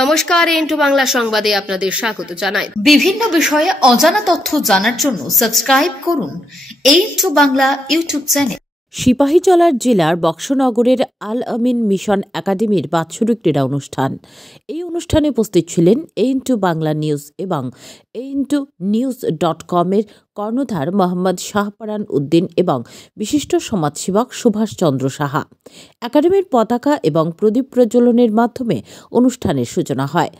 নমস্কার, ইন্টু বাংলা সংবাদে আপনাদের স্বাগত জানাই। বিভিন্ন বিষয়ে অজানা তথ্য জানার জন্য সাবস্ক্রাইব করুন ইন্টু বাংলা ইউটিউব চ্যানেল। সিপাহীজলার জেলার বক্সনগরের আল আমিন মিশন একাডেমির বাৎসরিক ক্রীড়া অনুষ্ঠান। এই অনুষ্ঠানে উপস্থিত ছিলেন ইন্টু বাংলা নিউজ এবং intonews.com-এর কর্ণধার মোহাম্মদ শাহপারান উদ্দিন এবং বিশিষ্ট সমাজসেবক সুভাষ চন্দ্র সাহা। একাডেমির পতাকা এবং প্রদীপ প্রজ্বলনের মাধ্যমে অনুষ্ঠানের সূচনা হয়।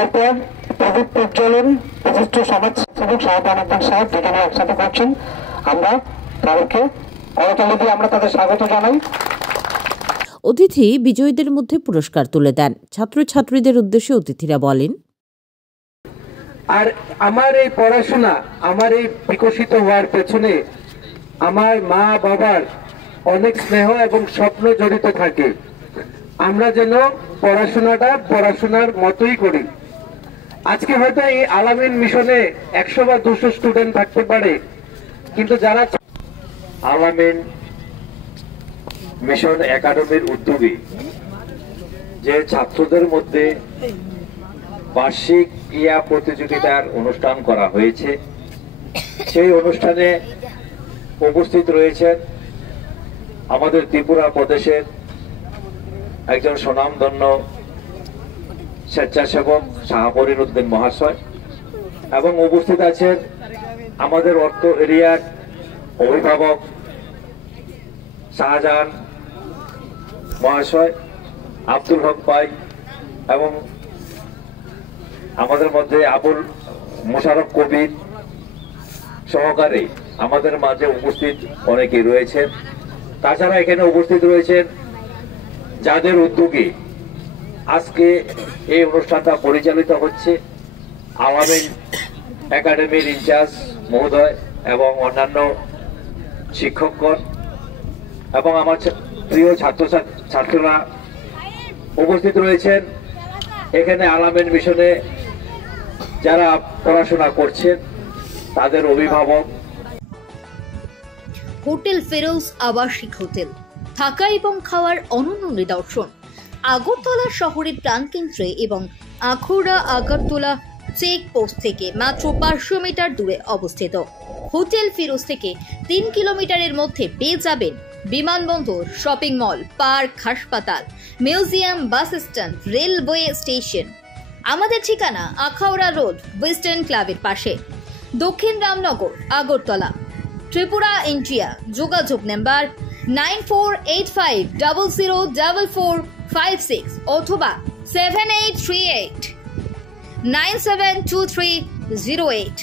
এরপর প্রদীপ প্রজ্বলন বিশিষ্ট সমাজসেবক শাহপারান উদ্দিন সাহেব যেখানে একসাথে করছেন, আমরা তাদেরকে করতালি দিয়ে আমরা তাদের স্বাগত জানাই। অতিথি বিজয়ীদের মধ্যে পুরস্কার তুলে দেন। ছাত্রছাত্রীদের উদ্দেশ্যে অতিথিরা বলেন, আর আমার এই পড়াশোনা, আমার এই বিকশিত হওয়ার পেছনে আমার মা বাবার অনেক স্নেহ এবং স্বপ্ন জড়িত থাকে। আমরা যেন পড়াশোনার মতোই করি। আজকে হয়তো এই আল আমিন মিশনে 100 বা 200 স্টুডেন্ট থাকতে পারে, কিন্তু যারা আল আমিন মিশন একাডেমির উদ্যোগী যে ছাত্রদের মধ্যে বার্ষিক ক্রীড়া প্রতিযোগিতার অনুষ্ঠান করা হয়েছে, সেই অনুষ্ঠানে উপস্থিত রয়েছেন আমাদের ত্রিপুরা প্রদেশের একজন স্বনামধন্য স্বেচ্ছাসেবক শাহপারান উদ্দিন মহাশয়, এবং উপস্থিত আছেন আমাদের অর্থ এরিয়ার অভিভাবক শাহজাহান মহাশয়, আব্দুল হক ভাই, এবং আমাদের মধ্যে আবুল মোশারফ কবির সহকারে আমাদের মাঝে উপস্থিত অনেকেই রয়েছেন। তাছাড়া এখানে উপস্থিত রয়েছেন যাদের উদ্যোগে আজকে এই অনুষ্ঠানটা পরিচালিত হচ্ছে, আল আমিন একাডেমির ইনচার্জ মহোদয় এবং অন্যান্য শিক্ষকগণ এবং আমার প্রিয় ছাত্ররা উপস্থিত রয়েছেন। এখানে আল আমিন মিশনে যারা পড়াশোনা করছেন তাদের অভিভাবক। হোটেল ফেরোজ আবাসিক হোটেল, থাকা এবং খাওয়ার অনন্য নিদর্শন। আগরতলা শহরের প্রাণকেন্দ্রে এবং আখৌড়া আগরতলা চেক পোস্ট থেকে মাত্র 500 মিটার দূরে অবস্থিত। হোটেল ফিরোজ থেকে 3 কিলোমিটারের মধ্যে পেয়ে যাবেন বিমানবন্দর, শপিং মল, পার্ক, হাসপাতাল, museum, bus stand, railway station. আমাদের ঠিকানা আখাউড়া রোড, ওয়েস্টার্ন ক্লাবের পাশে, দক্ষিণ রামনগর, আগরতলা, ত্রিপুরা, ইন্ডিয়া। যোগাযোগ নাম্বার 9485004456 অথবা 7838 972308।